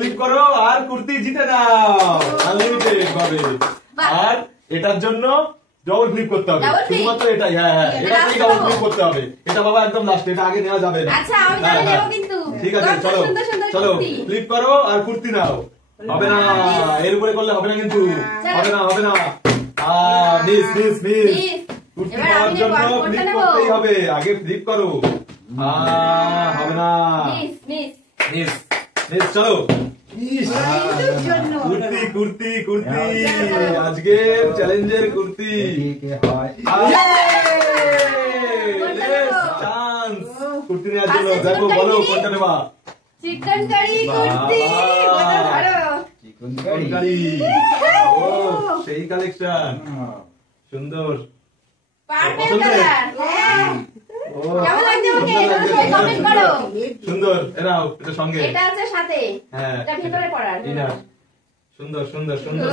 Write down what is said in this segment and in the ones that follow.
Flip করো আর কুর্তি জিতে নাও unlimited ভাবে। আর এটার জন্য ডবল ফ্লিপ করতে হবে, শুধুমাত্র এটাই। হ্যাঁ হ্যাঁ, এটাই ডবল ফ্লিপ করতে হবে। এটা বাবা একদম লাস্ট, এটা আগে নেওয়া যাবে না। আচ্ছা আমি তাহলে নেব কিন্তু। ঠিক আছে, চলো চলো ফ্লিপ করো আর কুর্তি নাও। হবে না, এর উপরে করলে হবে না কিন্তু, হবে না হবে না। মিস মিস মিস, কুর্তি পাওয়ার জন্য ফ্লিপ করতেই হবে, আগে ফ্লিপ করো। হবে না, মিস মিস মিস মিস। চলো কুর্তি কুর্তি কুর্তি, আজকে চ্যালেঞ্জের কুর্তি। চান্স কুর্তি নেওয়ার জন্য। দেখো বলো কোনটা নেবা? চিকেন কারি কুর্তি। চিকেন কারি, ও সেই কালেকশন, সুন্দর পারফেক্ট কালার। কেমন লাগছে আমাকে এটা কমেন্ট করো। সুন্দর, এরাও এটা সঙ্গে, এটা আছে সাথে, হ্যাঁ এটা ভিতরে পড়ার। সুন্দর সুন্দর সুন্দর।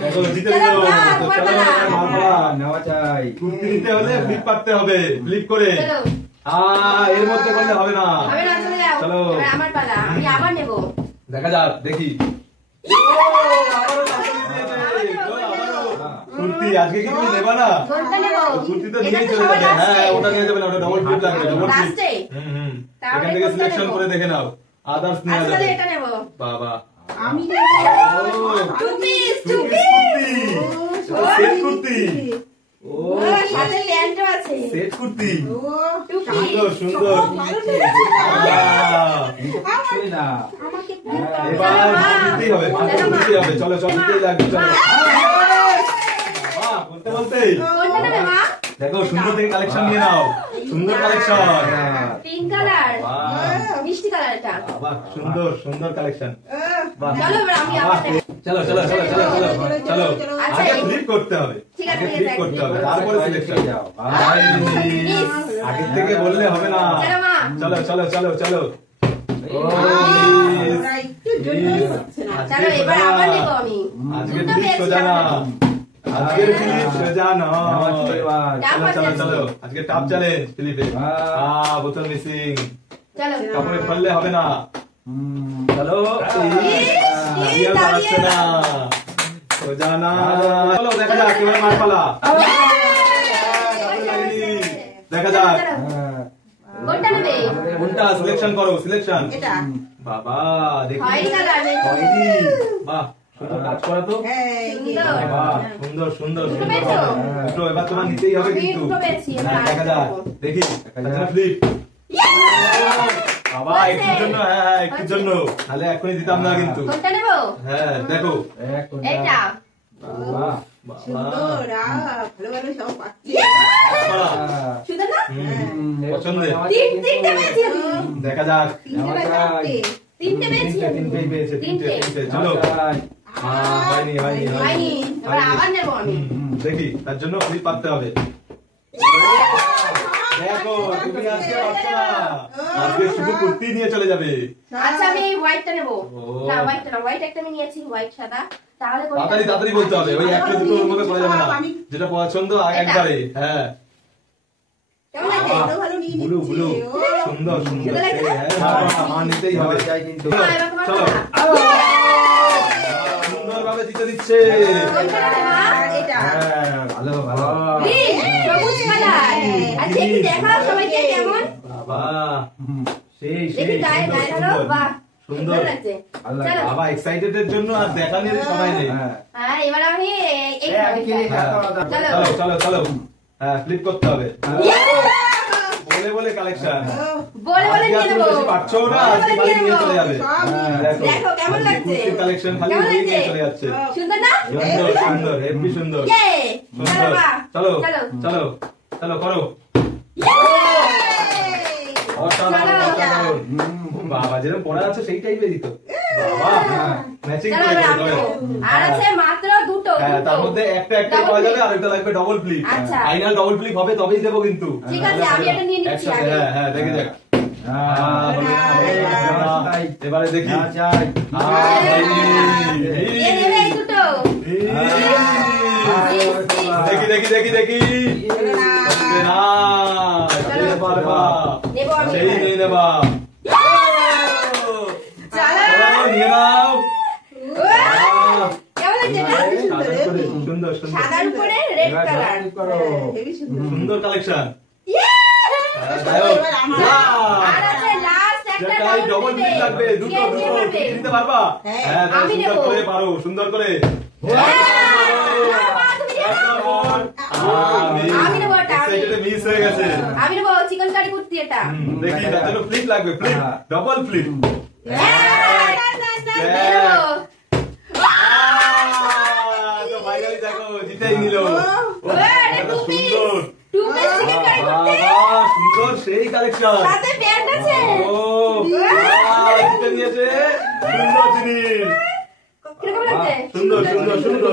দেখো জিতে গেল। নেওয়া চাই, কুর্তি নিতে হলে ফ্লিপ পারতে হবে, ফ্লিপ করে। এর মধ্যে করলে হবে না, হবে না, চলে যাও। চলো এবার আমার পালা, আমি আবার নেব। দেখা যাক, দেখি। কুর্তি আজকে কি তুমি নেবা না? কোনটা নেব? কুর্তি তো নিয়েই চলে যাবে। হ্যাঁ ওটা নিয়ে যাবে না, ওটা ডবল ফ্লিপ লাগবে, ডবল ফ্লিপ। লাস্টে এখান থেকে সিলেকশন করে দেখে নাও, আদার্স নিয়ে আচ্ছা যাবে। তাহলে এটা নেব। বাবা আমি নেব two piece, two piece. Set kurti, ও সাথে প্যান্টও আছে। Set kurti, two piece. সুন্দর সুন্দর। আমাকে এবার কুর্তি হবে, কুর্তি হবে। চলো চলো কুর্তি লাগবে, চলো। বাহ, বলতে বলতেই কোনটা নেবে মা? দেখো সুন্দর থেকে কালেকশন নিয়ে নাও, সুন্দর কালেকশন। পিঙ্ক কালার, মিষ্টি কালার এটা। বাহ সুন্দর সুন্দর কালেকশন। চলো এবার আমি আবার নেব। চলো চলো চলো চলো চলো চলো, আচ্ছা, আগে ফ্লিপ করতে হবে, ঠিক আছে, আগে ফ্লিপ করতে হবে, তারপরে সিলেকশন। আগে থেকে বললে হবে না। চলো মা। চলো চলো চলো চলো। চলো এবার আবার নেব আমি। আজকে দুটো ফ্লিপ পেয়েছি সোজা না, আমি। আজকের ফ্লিপ সোজা না। টাপ চলো চলো আছে। চলো, আজকে টাপ চ্যালেঞ্জ ফ্লিপে। বোতল মিসিং, চলো কাপড়ে ফেললে হবে না। চলো দাঁড়িয়ে দাঁড়াচ্ছে না, সোজা না। চলো দেখা যাক এবার মার পালা। দেখা যাক কোনটা নেবে? কোনটা সিলেকশন করো, সিলেকশন। এটা বাবা দেখি, হোয়াইট কালার নেব। বাহ সুন্দর কাজ করা তো। সুন্দর। বাহ সুন্দর সুন্দর দুটো সুন্দর। পেয়েছো? দুটো এবার তোমার নিতেই হবে আমি কিন্তু। দুটো পেয়েছি, এবার হ্যাঁ, দেখা যাক, দেখি ফ্লিপ। বাবা একটুর জন্য, হ্যাঁ হ্যাঁ একটুর জন্য, তাহলে এখনই দিতাম না কিন্তু। কোনটা নেব? হ্যাঁ দেখো এটা। বাবা সুন্দর, ভালো ভালো সব পাচ্ছি। সুন্দর না? পছন্দের। তিনটে পেয়েছি আমি। দেখা যাক, তিনটে পেয়েছি আমি। তিনটেই পেয়েছে, তিনটে তিনটে। চলো হয়নি হয়নি হয়নি, এবার আবার নেব আমি। দেখি, তার জন্য ফ্লিপ পারতে হবে। দেখো তুমি আজকে পারছো না, আজকে শুধু কুর্তি নিয়ে চলে যাবে। আচ্ছা আমি এই হোয়াইটটা নেব। ও। না হোয়াইটটা না, হোয়াইট একটা আমি নিয়েছি, হোয়াইট সাদা। তাহলে কোনটা তাড়াতাড়ি নেব? তাড়াতাড়ি বলতে হবে, ওই একটা দুটো ওর মধ্যে করা যাবে না, যেটা পছন্দ একবারে। হ্যাঁ কেমন লাগছে? ভালো নিয়ে ব্লু নিচ্ছি। ব্লু, ও, সুন্দর সুন্দর। সুন্দর লাগছে? আমার নিতেই হবে কিন্তু হ্যাঁ, এবার তোমার চলো। পালা। সুন্দর ভাবে জিতে দিচ্ছে। কোনটা নেবে মা? এটা ভালো ভালো। গ্রিন, সবুজ কালার। আচ্ছা একটু দেখাও সবাইকে কেমন। বাবা সেই দেখি সেই গায়ে সুন্দর গায়ে ধরো। সুন্দর বাহ সুন্দর। সুন্দর লাগছে। ভালো চলো। বাবা এক্সাইটেড এর জন্য আর দেখা নিয়ে সময় নেই। হ্যাঁ এবার আমি এই চলো চলো চলো, হ্যাঁ ফ্লিপ করতে হবে। বলে বলে কালেকশন, বলে বলে নিয়ে নেবো। পারছো না, আজকে বলে খালি নিয়ে চলে যাবে। দেখো কেমন লাগছে। কালেকশন খালি কেমন নিয়ে লাগছে? চলে যাচ্ছে। সুন্দর না? সুন্দর সুন্দর, হেভি সুন্দর। ইয়ে! চলো সুন্দর। মা। চলো চলো। চলো চলো করো। চলো। অসাধারণ অসাধারণ। বাবা যেরকম পড়া আছে সেই টাইপেরই তো। বাবা ম্যাচিং চলো করে এবার আমি করে নেবো। আর আছে মাত্র দুটো। হ্যাঁ, তার মধ্যে একটা একটা পাওয়া যাবে, আর একটা লাগবে ডবল ফ্লিপ। আচ্ছা। ফাইনাল ডবল ফ্লিপ হবে তবেই দেবো কিন্তু। ঠিক আছে, আমি এটা নিয়ে নিচ্ছি একসাথে, আগে। হ্যাঁ হ্যাঁ দেখে দেখ। এবারে দেখি। এ নেবে এই দুটো। দেখি দেখি দেখি দেখি। না নেবো আমি সেই এবার। নিয়ে নেবা। চলো। সুন্দর সুন্দর সাদার উপরে রেড কালার। হেভি সুন্দর। সুন্দর কালেকশন। এবার আমার। আর আছে লাস্ট একটা যেটাই ডবল প্লিট লাগবে, দুটো দিতে পারবা? হ্যাঁ, হ্যাঁ, তাহলে আমি সুন্দর নেবো। করে পারো, সুন্দর করে। আমি নেবো ওটা, আমি। মিস হয়ে গেছে। আমি নেবো চিকেন কারি কুর্তি এটা। দেখি তার জন্য ফ্লিপ লাগবে, ফ্লিপ, ডবল ফ্লিপ। ফাইনালি দেখো জিতেই নিল। এটা two piece। সুন্দর। Two piece chicken curry করতে। বাহ, সুন্দর সেই কালেকশন। সাথে প্যান্ট আছে। ও জিতে নিয়েছে সুন্দর জিনিস। কিরকম লাগছে? সুন্দর সুন্দর সুন্দর।